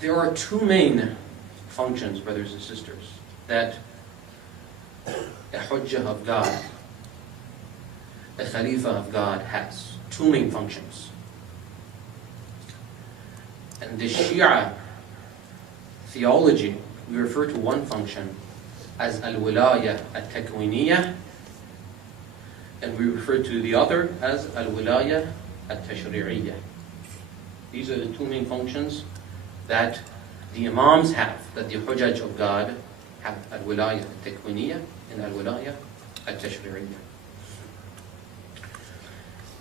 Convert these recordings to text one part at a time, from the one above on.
There are two main functions, brothers and sisters, that a hujjah of God, a khalifa of God has. Two main functions. And the Shia theology, we refer to one function as al-wilaya al-takwiniyah, and we refer to the other as al-wilaya al-tashri'iyah. These are the two main functions that the imams have, that the hujjaj of God have, al-wilaya al-takwiniyah and al-wilaya al-tashri'iyah.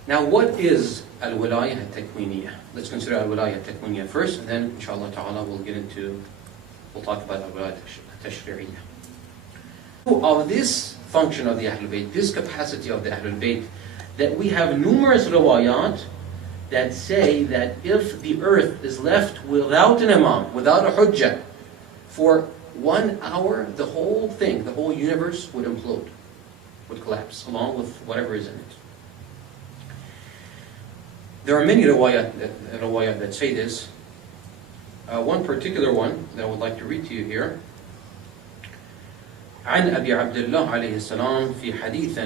Now, what is al-wilaya al-takwiniyah? Let's consider al-wilaya al-takwiniyah first, and then, inshallah ta'ala, we'll talk about al-wilaya al-tashri'iyah. Of this function of the Ahlul Bayt, this capacity of the Ahlul Bayt, that we have numerous riwayat that say that if the earth is left without an imam, without a hujjah, for 1 hour, the whole thing, the whole universe would implode, would collapse, along with whatever is in it. There are many riwayat that say this. One particular one that I would like to read to you here. عن أبي عبد الله عليه السلام في حديث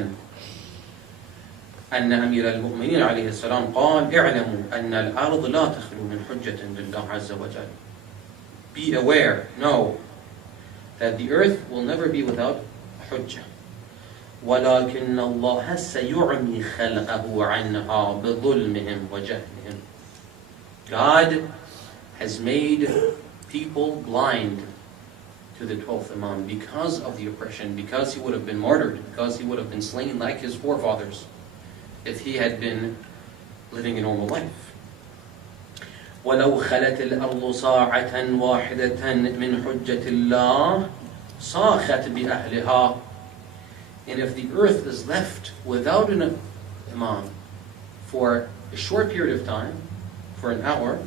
أن أمير المؤمنين عليه السلام قال اعلموا أن الأرض لا تخلو من حجة لله عز وجل. Be aware, know that the earth will never be without hujjah. ولكن الله سيعمي خلقه عنها بظلمهم وجهلهم. God has made people blind to the 12th Imam because of the oppression, because he would have been martyred, because he would have been slain like his forefathers if he had been living a normal life. وَلَوْ خَلَتِ الْأَرْضُ سَاعَةً وَاحِدَةً مِنْ حُجَّةِ اللَّهِ صَاخَتْ بِأَهْلِهَا. And if the earth is left without an Imam for a short period of time, for an hour,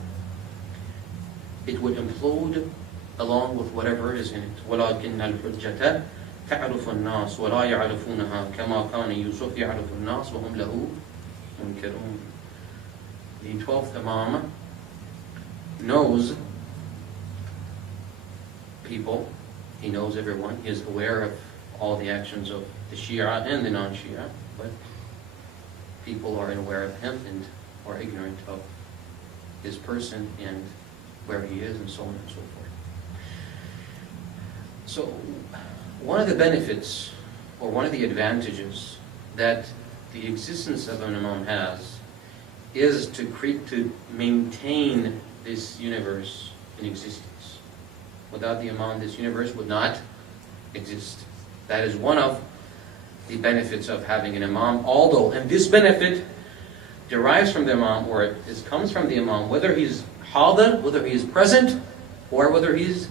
it would implode along with whatever is in it. وَلَكِنَّ الْحُجَّةَ تَعْرُفُ النَّاسُ وَلَا يَعْرِفُونَها كَمَا كَانَ يُوسُفْ يَعْرِفُ النَّاسُ وَهُمْ لَهُ مُنْكِرُونَ. The 12th Imam knows people, he knows everyone, he is aware of all the actions of the Shia and the non-Shia, but people are unaware of him and are ignorant of his person and where he is and so on and so forth. So, one of the benefits, or one of the advantages that the existence of an Imam has is to maintain this universe in existence. Without the Imam, this universe would not exist. That is one of the benefits of having an Imam, although, and this benefit derives from the Imam, or it comes from the Imam, whether he's hadir, whether he's present, or whether he's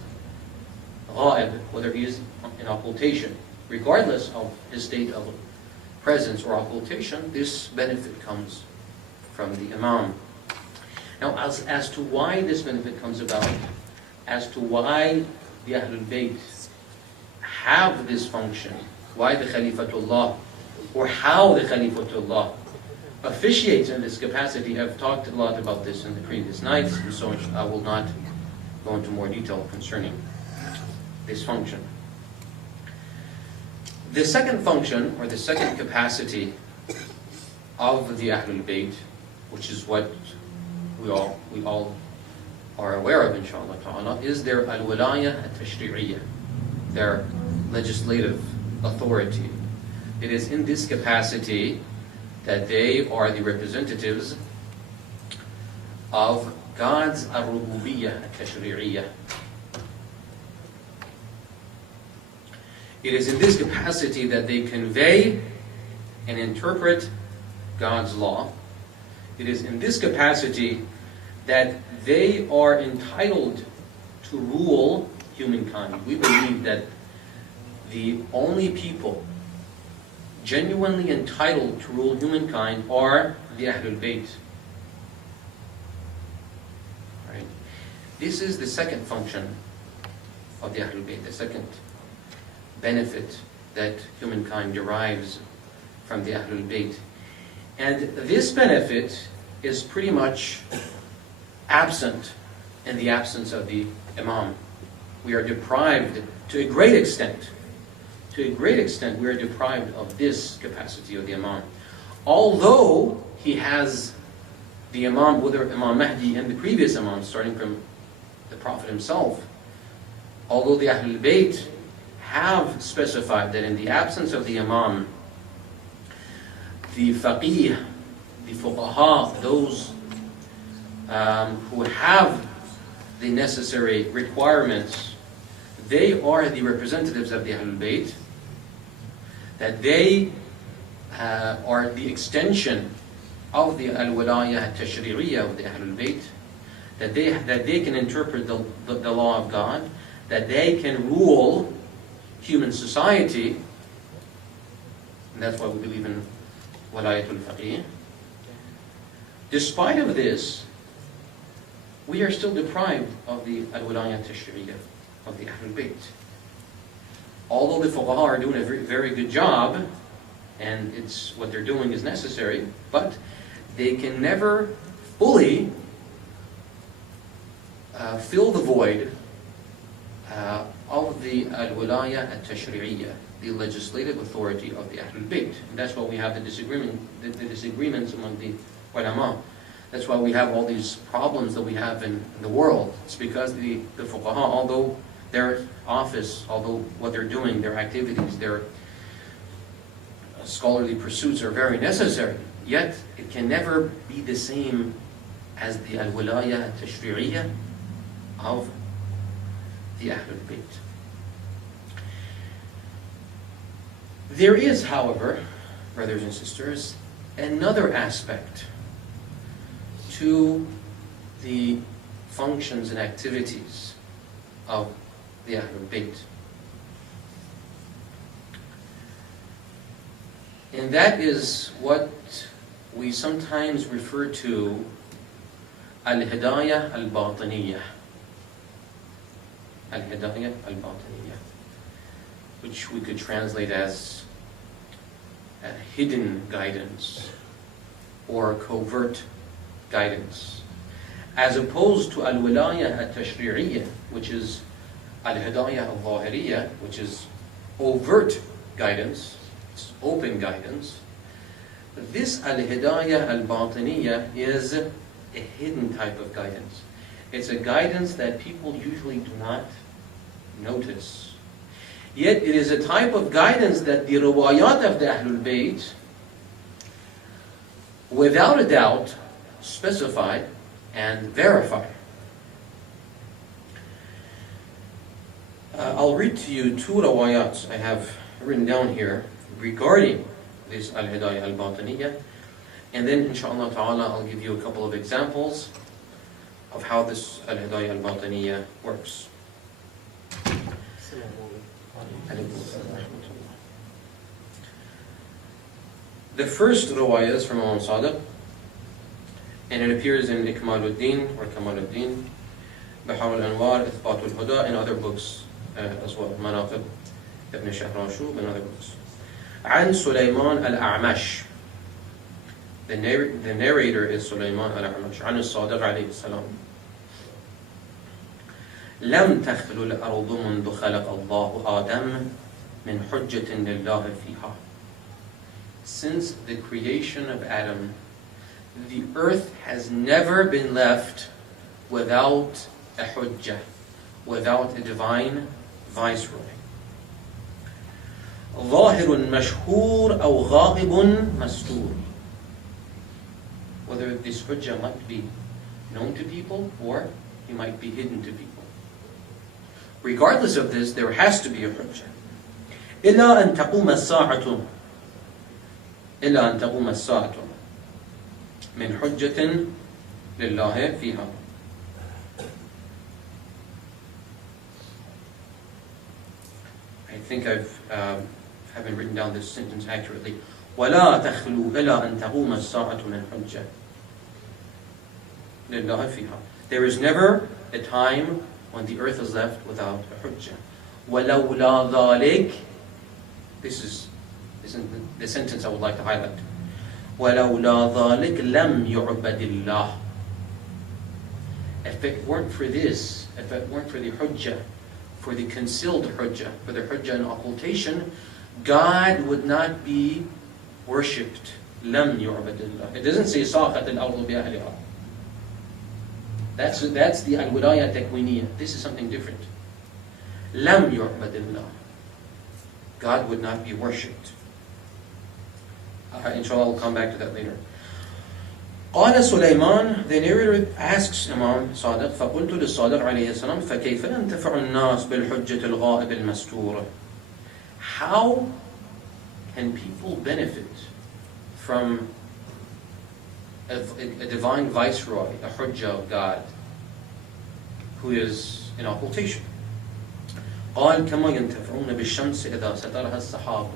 ghaib, whether he's in occultation. Regardless of his state of presence or occultation, this benefit comes from the Imam. Now, as to why this benefit comes about, as to why the Ahlul Bayt have this function, why the Khalifatullah, or how the Khalifatullah officiates in this capacity, I've talked a lot about this in the previous nights, and so I will not go into more detail concerning this function. The second function, or the second capacity of the Ahlul Bayt, which is what we all are aware of, inshallah ta'ala, is their al-wilaya al-tashri'iyya, their legislative authority. It is in this capacity that they are the representatives of God's al-rububiyyah al-tashri'iyya. It is in this capacity that they convey and interpret God's law. It is in this capacity that they are entitled to rule humankind. We believe that the only people genuinely entitled to rule humankind are the Ahlul Bayt. Right? This is the second function of the Ahlul Bayt, the second benefit that humankind derives from the Ahlul Bayt. And this benefit is pretty much absent in the absence of the imam. We are deprived to a great extent. To a great extent, we are deprived of this capacity of the imam. Although he has the imam, whether Imam Mahdi and the previous imam, starting from the Prophet himself, although the Ahlul Bayt have specified that in the absence of the imam, the faqih, the fuqaha, those who have the necessary requirements, they are the representatives of the Ahlul Bayt, that they are the extension of the al-wilayah al-tashri'iyah of the Ahlul Bayt, that they can interpret the law of God, that they can rule human society, and that's why we believe in walayatul faqih. Despite of this, we are still deprived of the al-wilayah al-tashri'iyah of the Ahlul Bayt. Although the fuqaha are doing a very, very good job, and it's what they're doing is necessary, but they can never fully fill the void of the al-wilayah al-tashri'iyah, the legislative authority of the Ahlul Bayt. And that's why we have the disagreements among the ulama. That's why we have all these problems that we have in the world. It's because the fuqaha, although their office, although what they're doing, their activities, their scholarly pursuits are very necessary, yet it can never be the same as the al-wilayah al-tashri'iyah of the Ahlul Bayt. There is, however, brothers and sisters, another aspect to the functions and activities of the Ahlul Bayt. And that is what we sometimes refer to al-hidayah al-batiniyah. Al-hidayah al-batiniyah, which we could translate as a hidden guidance or covert guidance, as opposed to al-wilayah al-tashri'iyah, which is al-hidayah al-zahiriyah, which is overt guidance, it's open guidance. This al-hidayah al-batiniyah is a hidden type of guidance. It's a guidance that people usually do not notice. Yet it is a type of guidance that the riwayat of the Ahlul Bayt, without a doubt, specify and verify. I'll read to you two riwayats I have written down here regarding this al-hidayah al-batiniyah, and then inshallah ta'ala I'll give you a couple of examples of how this al-hidayah al-batiniyah works. The first riwayah is from Imam Sadiq, and it appears in Ikmaluddin or Kamaluddin, Bahar al-Anwar, Ithbat al-Huda, and other books as well, Manaqib Ibn Shahrashub and other books. عن سليمان الأعمش. The narrator is Sulaiman al-A'mash. عن الصادق عليه السلام. لم تخلو الأرض منذ خلق الله آدم من حجة لله فيها. Since the creation of Adam, the earth has never been left without a hujjah, without a divine viceroy. ظاهر مشهور أو غائب مستور. Whether this hujjah might be known to people or he might be hidden to people. Regardless of this, there has to be a hujjah. إلا أن تقوم الساعة إلا أن تقوم الساعة من حجة لله فيها. I think I haven't written down this sentence accurately. ولا تخلو إلا أن تقوم الساعة من حجة لله فيها. There is never a time when the earth is left without a hujjah. ولولا ذلك. This is the sentence I would like to highlight. ولولا ذلك لم يعبد الله. If it weren't for this, if it weren't for the hujjah, for the concealed hujjah, for the hujjah and occultation, God would not be worshipped. لم يعبد الله. It doesn't say ساقت الأرض بأهلها. That's the al-wilaya takwiniyah. This is something different. لم يعبد الله. God would not be worshipped. Inshallah, we'll come back to that later. قال سليمان, the narrator asks Imam Sadiq, فقلت للصادق عليه السلام فكيف ينتفع الناس بالحجة الغائب المستورة? How can people benefit from a divine viceroy, a hujjah of God, who is in occultation? قال كما ينتفعون بالشمس إذا سترها السحاب.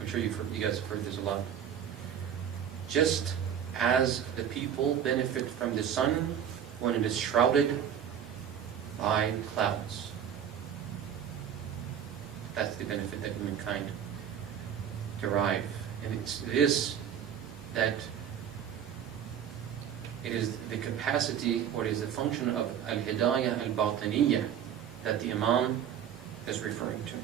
I'm sure you guys have heard this a lot. Just as the people benefit from the sun when it is shrouded by clouds. That's the benefit that humankind derive. And it is that it is the capacity, or it is the function of al-hidayah al-batiniyah that the Imam is referring to.